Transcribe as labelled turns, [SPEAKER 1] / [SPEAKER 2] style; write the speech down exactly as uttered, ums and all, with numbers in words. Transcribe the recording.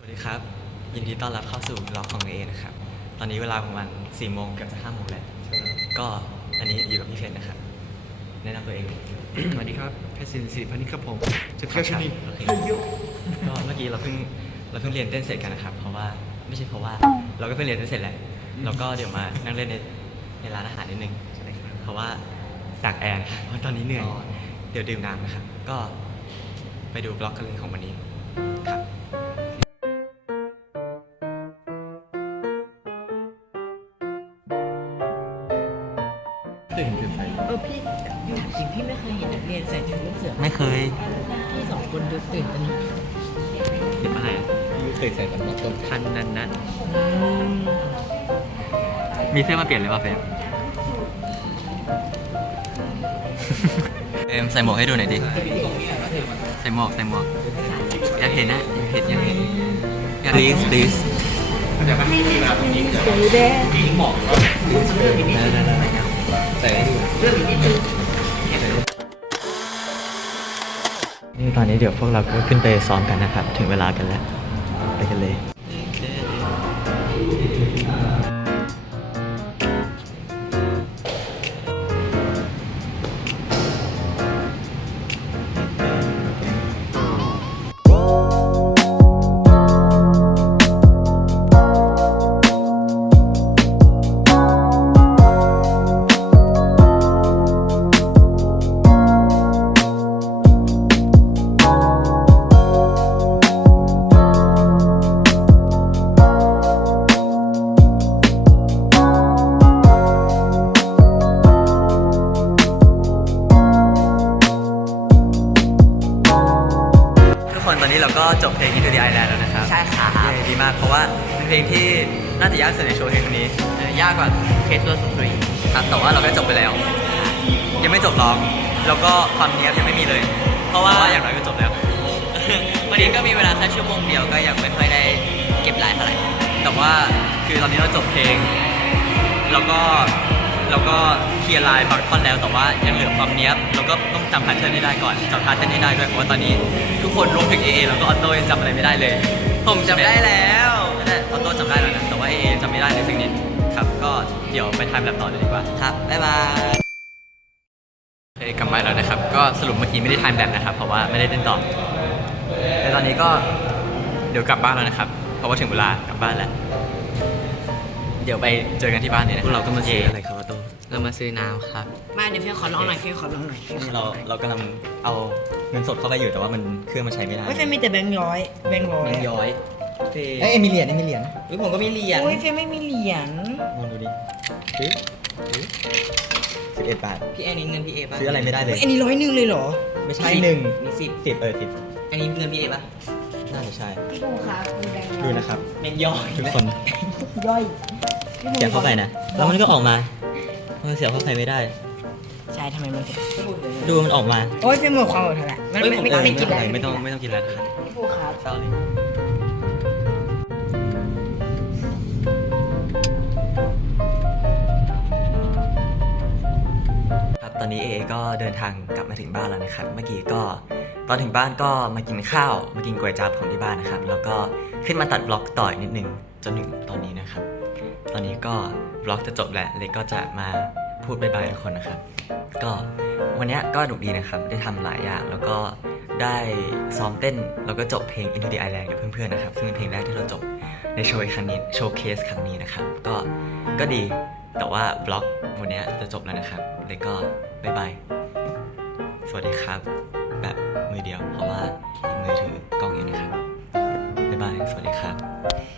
[SPEAKER 1] สวัสดีครับยินดีต้อนรับเข้าสู่บล็อกของเอนะครับตอนนี้เวลาประมาณสี่โมงเกือบจะห้าโมงแล้วก็อันนี้อยู่กับพี่เพชรนะครับแนะนำตัวเอง
[SPEAKER 2] สวัสดีครับเพชรศิริศิริพนิชครับผมจะเที่ยวชนี
[SPEAKER 1] โอเคก็เมื่อกี้เราเพิ่งเราเพิ่งเรียนเต้นเสร็จกันนะครับเพราะว่าไม่ใช่เพราะว่าเราก็เพิ่งเรียนเต้นเสร็จแหละแล้วก็เดี๋ยวมานั่งเล่นในในร้านอาหารนิดนึงเพราะว่าตากแอร์เพราะตอนนี้เหนื่อยเดี๋ยวดื่มน้ำนะครับก็ไปดูบล็อกกันเลยของวันนี้ครับ
[SPEAKER 2] ตื่นตื่นใจ
[SPEAKER 3] เออพี่ถามจริงพี่ไม่เคยเห็นนักเรียนใส่ชุดลูกเสือ
[SPEAKER 1] ไม่เคย
[SPEAKER 3] พี่สองคนดูตื่นตระหนก
[SPEAKER 1] เห็นอะไร
[SPEAKER 2] ไม่เคยใส่ตำนานต้น
[SPEAKER 1] ทันนั้นนะมีเสื้อมาเปลี่ยนเลยป่ะเฟรม เฟรมใส่หมวกให้ดูหน่อยดิ ใส่หมวกใส่หมวก อยากเห็นนะอยากเห็นอยากเห็นอยาก please please
[SPEAKER 2] เดี๋ยวมันมีเวลาตรงนี้เดี๋ยวพี่หมอกก็ใส่ให้ดู
[SPEAKER 1] นี่ตอนนี้เดี๋ยวพวกเราก็ขึ้นไปซ้อมกันนะครับ ถึงเวลากันแล้ว ไปกันเลย ทุกคนตอนนี้เราก็จบเพลง Into the Island แล้วนะครับ
[SPEAKER 3] ใช่ค่ะ
[SPEAKER 1] เย้ดีมากเพราะว่าเป็นเพลงที่น่าจะยากสุดในโชว์เพลงนี้ยากกว่าเคสตัวสุดทรีครับแต่ว่าเราก็จบไปแล้ว ยังไม่จบร้องแล้วก็ความเนี้ยบยังไม่มีเลย เพราะว่าอย่างน้อยก็จบแล้ว วันนี้ก็มีเวลาแค่ชั่วโมงเดียวก็ยังไม่ค่อยได้เก็บรายเท่าไหร่แต่ว่าคือตอนนี้เราจบเพลง แล้วก็แล้วก็เคลียร์ไลน์บางท่อนแล้วแต่ว่ายังเหลือความเนี้ยบแล้วก็ต้องจำพาร์ทเทิร์นให้ได้ก่อนจำพาร์ทเทิร์นให้ได้ด้วยเพราะว่าตอนนี้ทุกคนรวมถึงเอเอแล้วก็ออโต้ยังจำอะไรไม่ได้เลย ผมจำได้แล้วนั่นแหละออโต้จำได้แล้วนะแต่ว่าเอเอจำไม่ได้เลยสักนิดครับก็เดี๋ยวไปไทม์แลปต่อเลยดีกว่าครับบ๊ายบายโอเคกลับมาแล้วนะครับก็สรุปเมื่อกี้ไม่ได้ไทม์แลปนะครับเพราะว่าไม่ได้เต้นต่อแต่ตอนนี้ก็เดี๋ยวกลับบ้านแล้วนะครับเพราะว่าถึงเวลากลับบ้านแล้วเดี๋ยวไปเจอกันที่บ้านเลยนะพวกเราก็มาซื้ออะไรครับออโต้เรามาซื้อน้ำครับ
[SPEAKER 3] มาเดี๋ยวพี่ขอลองหน่อยพี่ขอลองหน่อยพี่ขอล
[SPEAKER 1] เรา
[SPEAKER 3] องหน่อย
[SPEAKER 1] เรากำลังเอาเงินสดเข้าไปอยู่แต่ว่ามันเครื่องมันใช้ไม่ได้
[SPEAKER 3] เฮ้ยเฟยมีแต่แบงค์ร้อยแบงค์ร้อย
[SPEAKER 1] มันย้อยเฟ
[SPEAKER 2] เอ้ยมีเหรียญมีเหรียญ
[SPEAKER 1] เฮ้ยผมก็มีเหรียญ
[SPEAKER 3] โอ้ยเฟยไม่มีเหรียญ
[SPEAKER 1] มองดูดิซื้อสิบเอ็ดบาท
[SPEAKER 4] พี่แอนนี้เงินพี่เอป่ะ
[SPEAKER 1] ซื้ออะไรไม่ได้เล
[SPEAKER 3] เฮ้
[SPEAKER 1] ย
[SPEAKER 3] ยอันนี้ร้อยหนึ่งเลยเหรอ
[SPEAKER 1] ไม่ใช่หนึ่ง
[SPEAKER 4] มีสิบ
[SPEAKER 1] สิบเออสิบ
[SPEAKER 4] อันนี้เงินพี่เอป่ะ
[SPEAKER 1] น่าจะใช่
[SPEAKER 3] พี่บูครับมีแบงค์ร้อย
[SPEAKER 1] ดูนะครับ
[SPEAKER 4] เมนย่อย
[SPEAKER 1] ทุกคน
[SPEAKER 3] ย่อยพี่บู
[SPEAKER 1] เสียบเข้าไปนะแล้วมันก็ออกมามันเสียบเข้าไปไม่ได้
[SPEAKER 3] ใช่ทำไมมันเสีย
[SPEAKER 1] ดูมันออกมา
[SPEAKER 3] โอ้ยเฟยหมดความอดทนละมันไม่ไม่ไม่กินแล้ว
[SPEAKER 1] ไม่ต้องไม่ต้องกินแล้วนะครับ
[SPEAKER 3] พี่บูครับ
[SPEAKER 1] เศร้าเลยครับตอนนี้เอก็เดินทางกลับมาถึงบ้านแล้วนะครับ เมื่อกี้ก็ตอนถึงบ้านก็มากินข้าวมากินก๋วยจั๊บของที่บ้านนะครับ แล้วก็ขึ้นมาตัดบล็อกต่ออีกนิดนึงจนถึงตอนนี้นะครับ ตอนนี้ก็บล็อกจะจบแล้วเล็กก็จะมาพูดบายบายทุกคนนะครับ ก็วันนี้ก็ดุดีนะครับได้ทำหลายอย่างแล้วก็ได้ซ้อมเต้นแล้วก็จบเพลง Into the Island กับเพื่อนๆนะครับซึ่งเป็นเพลงแรกที่เราจบในโชว์ครั้งนี้โชว์เคสครั้งนี้นะครับก็ก็ดีแต่ว่าบล็อกวันนี้จะจบแล้วนะครับเลยก็บายบายสวัสดีครับแบบมือเดียวเพราะว่าอีกมือถือกล้องอยู่นะครับบายบายสวัสดีครับ